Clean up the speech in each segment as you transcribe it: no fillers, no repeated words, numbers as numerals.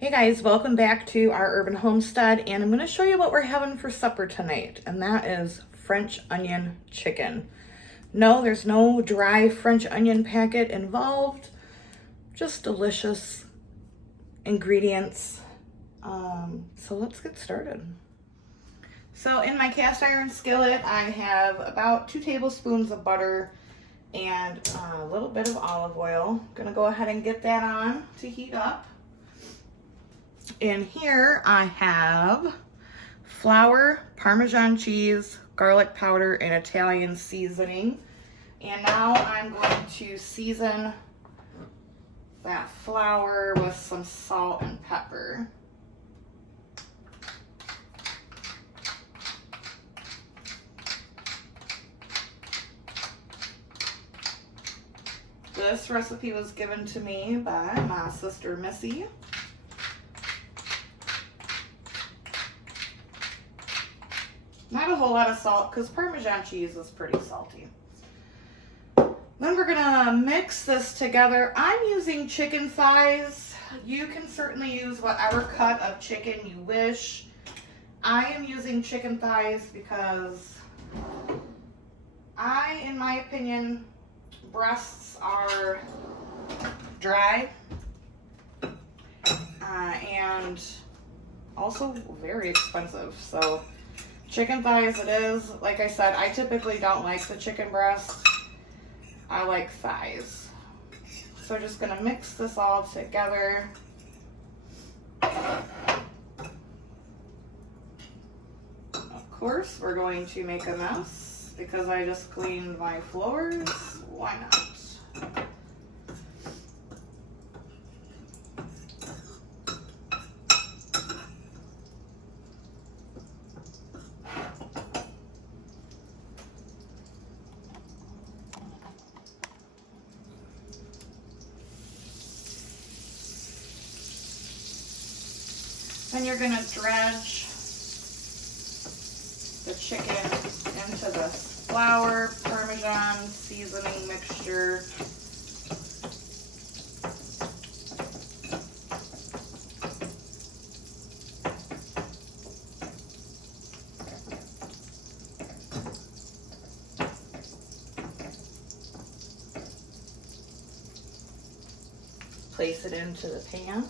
Hey guys, welcome back to our urban homestead, and I'm going to show you what we're having for supper tonight, and that is French onion chicken. No, there's no dry French onion packet involved, just delicious ingredients. So let's get started. So in my cast iron skillet, I have about 2 tablespoons of butter and a little bit of olive oil. I'm going to go ahead and get that on to heat up. In here I have flour, Parmesan cheese, garlic powder, and Italian seasoning. And now I'm going to season that flour with some salt and pepper. This recipe was given to me by my sister Missy. Not a whole lot of salt because Parmesan cheese is pretty salty. Then we're gonna mix this together. I'm using chicken thighs. You can certainly use whatever cut of chicken you wish. I am using chicken thighs because in my opinion, breasts are dry and also very expensive. So chicken thighs it is. Like I said, I typically don't like the chicken breast. I like thighs. So we're just gonna mix this all together. Of course, we're going to make a mess because I just cleaned my floors. Why not? Then you're going to dredge the chicken into this flour, Parmesan seasoning mixture. Place it into the pan.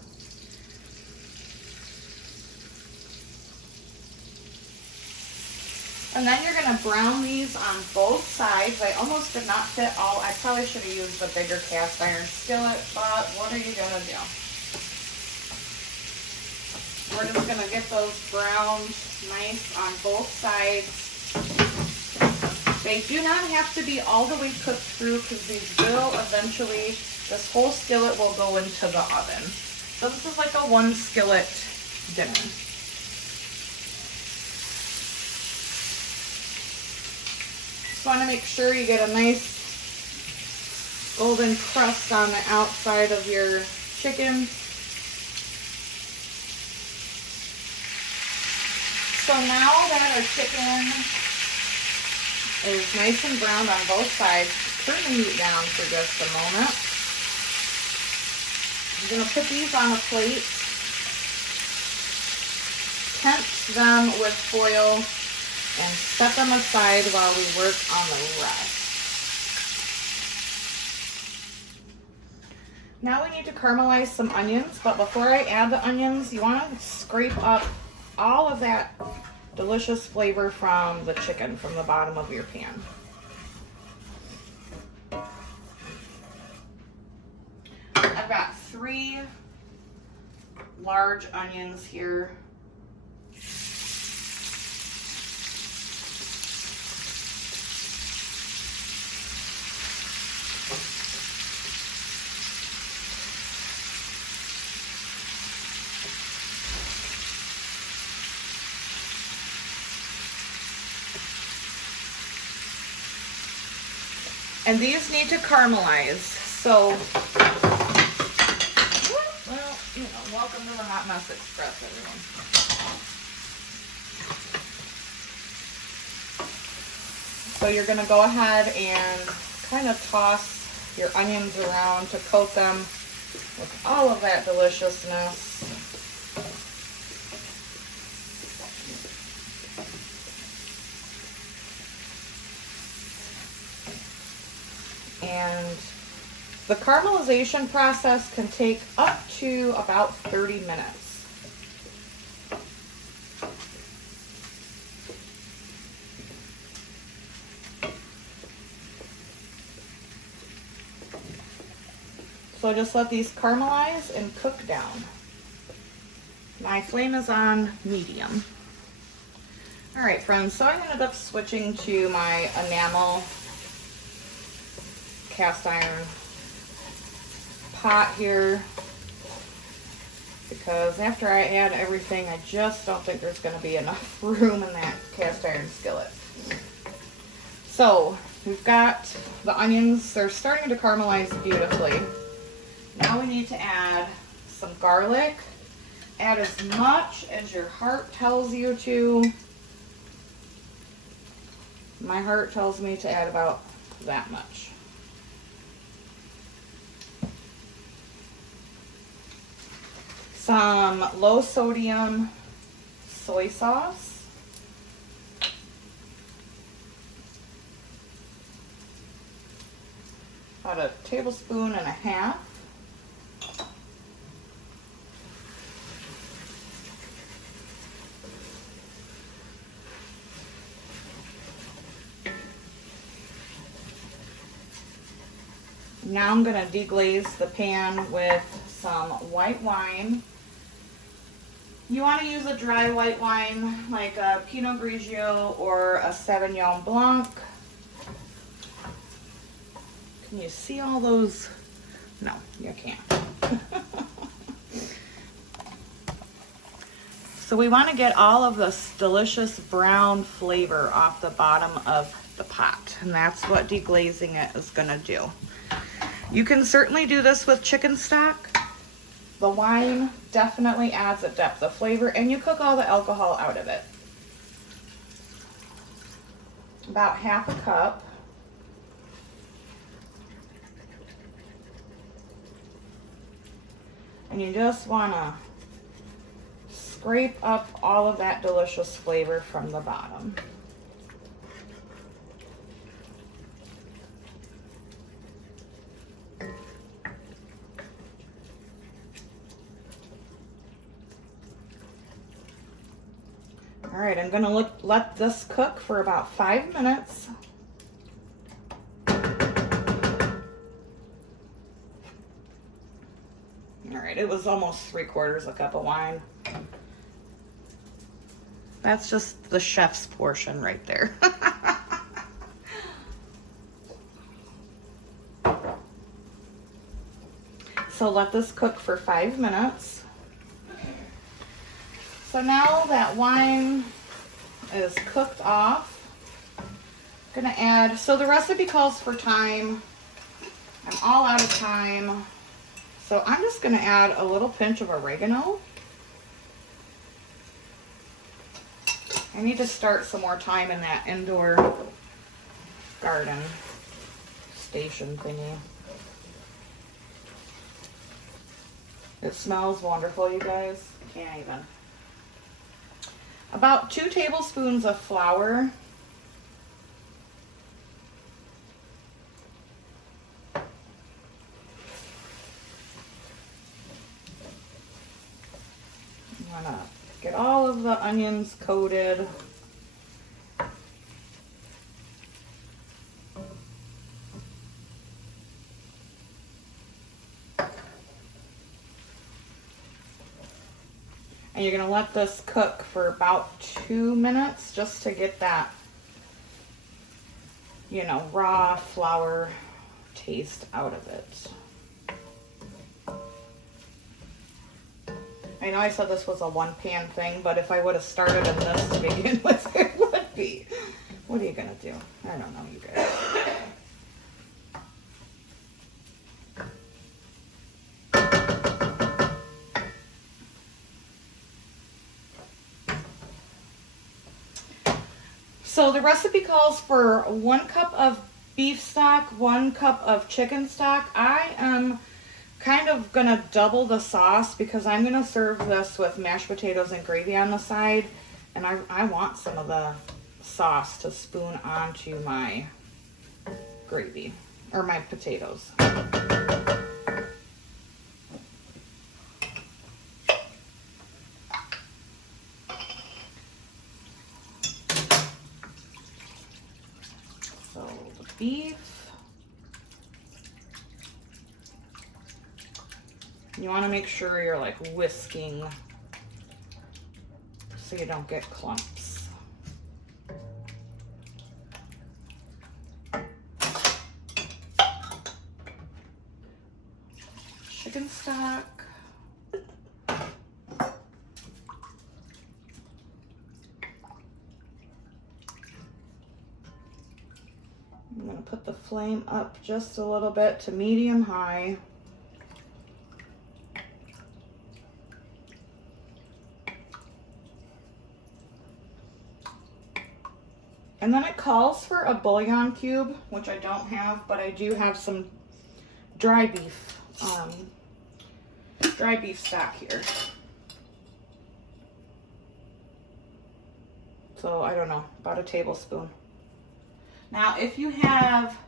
And then you're going to brown these on both sides. I almost did not fit all. I probably should have used a bigger cast iron skillet, but what are you going to do? We're just going to get those browned nice on both sides. They do not have to be all the way cooked through because these will eventually, this whole skillet will go into the oven. So this is like a 1 skillet dinner. Just want to make sure you get a nice golden crust on the outside of your chicken. So now that our chicken is nice and browned on both sides, turn the heat down for just a moment. I'm going to put these on a plate, tench them with foil, and set them aside while we work on the rest. Now we need to caramelize some onions, but before I add the onions, you want to scrape up all of that delicious flavor from the chicken from the bottom of your pan. I've got 3 large onions here. And these need to caramelize. So, well, you know, welcome to the Hot Mess Express, everyone. So you're gonna go ahead and kind of toss your onions around to coat them with all of that deliciousness. The caramelization process can take up to about 30 minutes. So just let these caramelize and cook down. My flame is on medium. All right, friends, so I ended up switching to my enamel cast iron pot here because after I add everything, I just don't think there's going to be enough room in that cast iron skillet. So we've got the onions, they're starting to caramelize beautifully. Now we need to add some garlic. Add as much as your heart tells you to. My heart tells me to add about that much. Some low sodium soy sauce. About a tablespoon and a half. Now I'm going to deglaze the pan with some white wine. You want to use a dry white wine like a Pinot Grigio or a Sauvignon Blanc. Can you see all those? No, you can't. So we want to get all of this delicious brown flavor off the bottom of the pot, and that's what deglazing it is going to do. You can certainly do this with chicken stock. The wine definitely adds a depth of flavor, and you cook all the alcohol out of it. About half a cup. And you just want to scrape up all of that delicious flavor from the bottom. All right, I'm gonna let this cook for about 5 minutes. All right, it was almost 3/4 a cup of wine. That's just the chef's portion right there. So let this cook for 5 minutes. So now that wine is cooked off, I'm gonna add, so the recipe calls for thyme. I'm all out of thyme. So I'm just gonna add a little pinch of oregano. I need to start some more thyme in that indoor garden station thingy. It smells wonderful, you guys. Can't even. About 2 tablespoons of flour. I'm gonna get all of the onions coated. And you're gonna let this cook for about 2 minutes just to get that, you know, raw flour taste out of it. I know I said this was a 1-pan thing, but if I would have started in this to begin with, it would be. What are you gonna do? I don't know, you guys. So the recipe calls for 1 cup of beef stock, 1 cup of chicken stock. I am kind of gonna double the sauce because I'm gonna serve this with mashed potatoes and gravy on the side, and I want some of the sauce to spoon onto my gravy or my potatoes. beef. You want to make sure you're like whisking so you don't get clumps. Chicken stock. I'm going to put the flame up just a little bit to medium high. And then it calls for a bouillon cube, which I don't have, but I do have some dry beef stock here. So I don't know, about a tablespoon. Now, if you have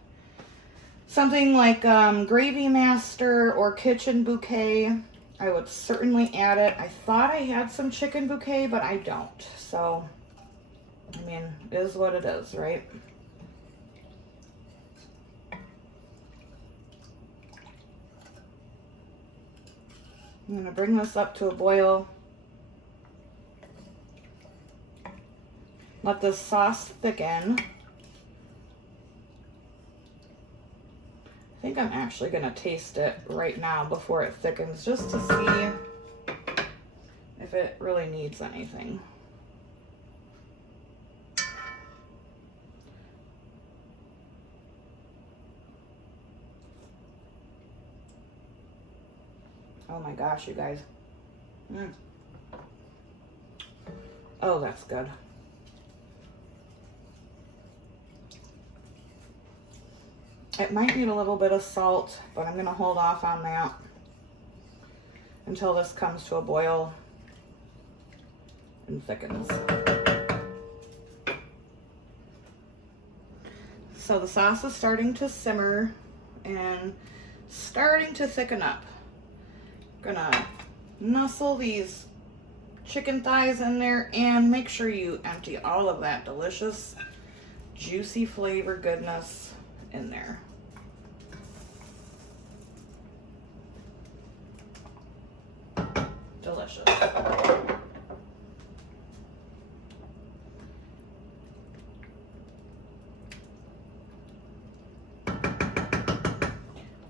something like Gravy Master or Kitchen Bouquet, I would certainly add it. I thought I had some Chicken Bouquet, but I don't. So, I mean, it is what it is, right? I'm going to bring this up to a boil. Let this sauce thicken. I think I'm actually going to taste it right now before it thickens, just to see if it really needs anything. Oh my gosh, you guys. Oh, that's good. It might need a little bit of salt, but I'm going to hold off on that until this comes to a boil and thickens. So the sauce is starting to simmer and starting to thicken up. Gonna nuzzle these chicken thighs in there and make sure you empty all of that delicious, juicy flavor goodness in there. Delicious.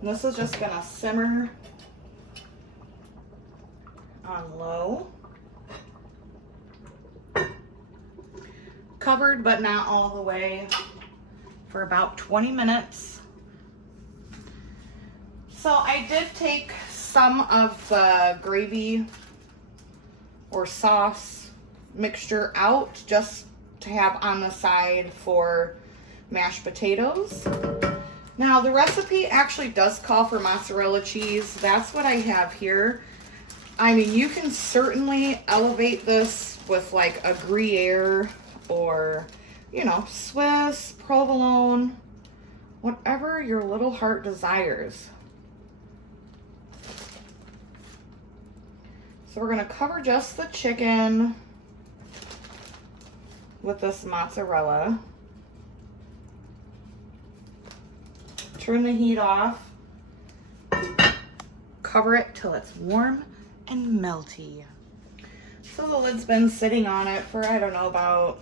And this is just gonna simmer on low. Covered but not all the way for about 20 minutes. So I did take some of the gravy or sauce mixture out just to have on the side for mashed potatoes. Now the recipe actually does call for mozzarella cheese. That's what I have here. I mean, you can certainly elevate this with like a Gruyere or, you know, Swiss, provolone, whatever your little heart desires. So we're gonna cover just the chicken with this mozzarella. Turn the heat off. Cover it till it's warm and melty. So the lid's been sitting on it for, I don't know, about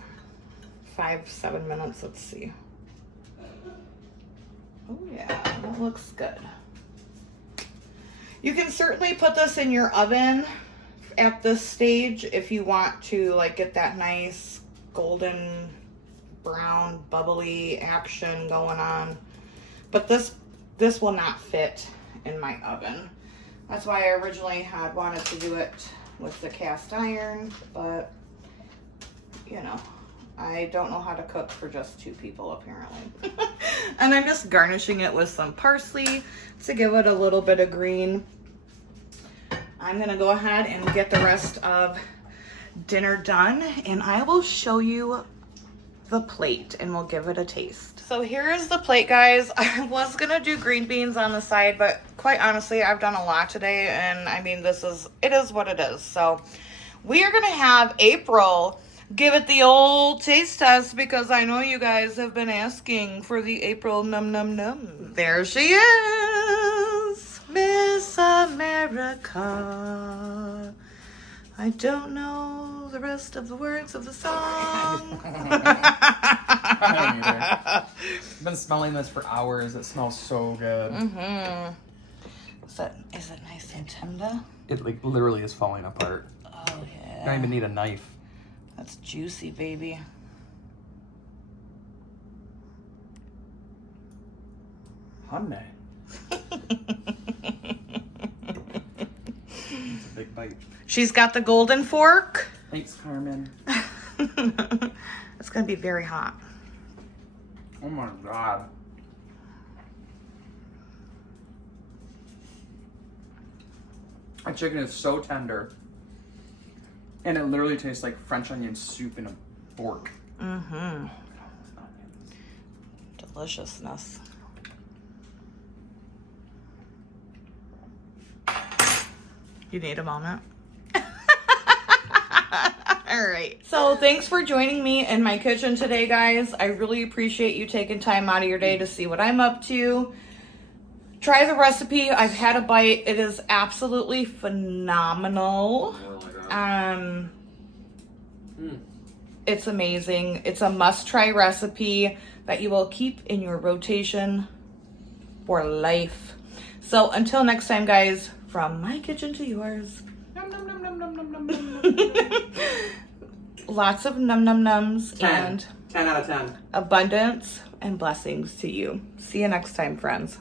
5-7 minutes. Let's see. Oh yeah, that looks good. You can certainly put this in your oven at this stage if you want to like get that nice golden brown bubbly action going on. But this will not fit in my oven. That's why I originally had wanted to do it with the cast iron, but you know, I don't know how to cook for just 2 people apparently. And I'm just garnishing it with some parsley to give it a little bit of green. I'm gonna go ahead and get the rest of dinner done, and I will show you the plate and we'll give it a taste. So here is the plate, guys. I was gonna do green beans on the side, but quite honestly, I've done a lot today, and I mean, it is what it is. So we are gonna have April give it the old taste test because I know you guys have been asking for the April num num num. There she is, Miss America. I don't know the rest of the words of the song. I don't either. I've been smelling this for hours. It smells so good. Mm-hmm. Is it nice and tender? It like literally is falling apart. Oh yeah. I don't even need a knife. That's juicy, baby. Honey. It's a big bite. She's got the golden fork. Thanks, Carmen. It's gonna be very hot. Oh my god. That chicken is so tender. And it literally tastes like French onion soup in a fork. Mm-hmm. Deliciousness. You need a moment? All right. So thanks for joining me in my kitchen today, guys. I really appreciate you taking time out of your day to see what I'm up to. Try the recipe. I've had a bite. It is absolutely phenomenal. It's amazing. It's a must-try recipe that you will keep in your rotation for life. So until next time, guys, from my kitchen to yours. Num, num, num, num, num, num, num, num. Lots of num-num-nums and 10 out of 10. abundance and blessings to you. See you next time, friends.